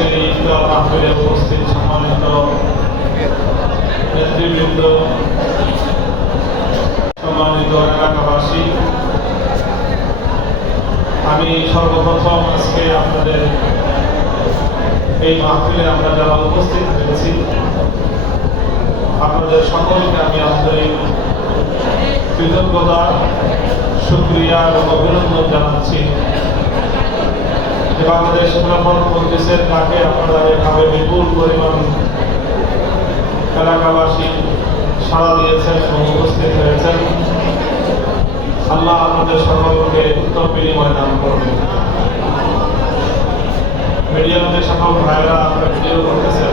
আজকের এই ইফতার মাহফিলে উপস্থিত সম্মানিত নেতৃবৃন্দ, সম্মানিত এলাকাবাসী, আমি সর্বপ্রথম আজকে আপনাদের এই মাহফিলে আমরা যারা উপস্থিত হয়েছি আপনাদের সকলকে আমি আন্তরিক কৃতজ্ঞতা, শুকরিয়া এবং অভিনন্দন জানাচ্ছি। বাংলাদেশ খেলাফত মজলিসের ডাকে আপনারা এভাবে বিপুল পরিমাণ এলাকাবাসী সাড়া দিয়েছেন এবং উপস্থিত হয়েছেন। আল্লাহ আপনাদের সকলকে উত্তম বিনিময় দান করবেন। মিডিয়াতে সকল ভাইরা আপনারা ভিডিও করতেছেন,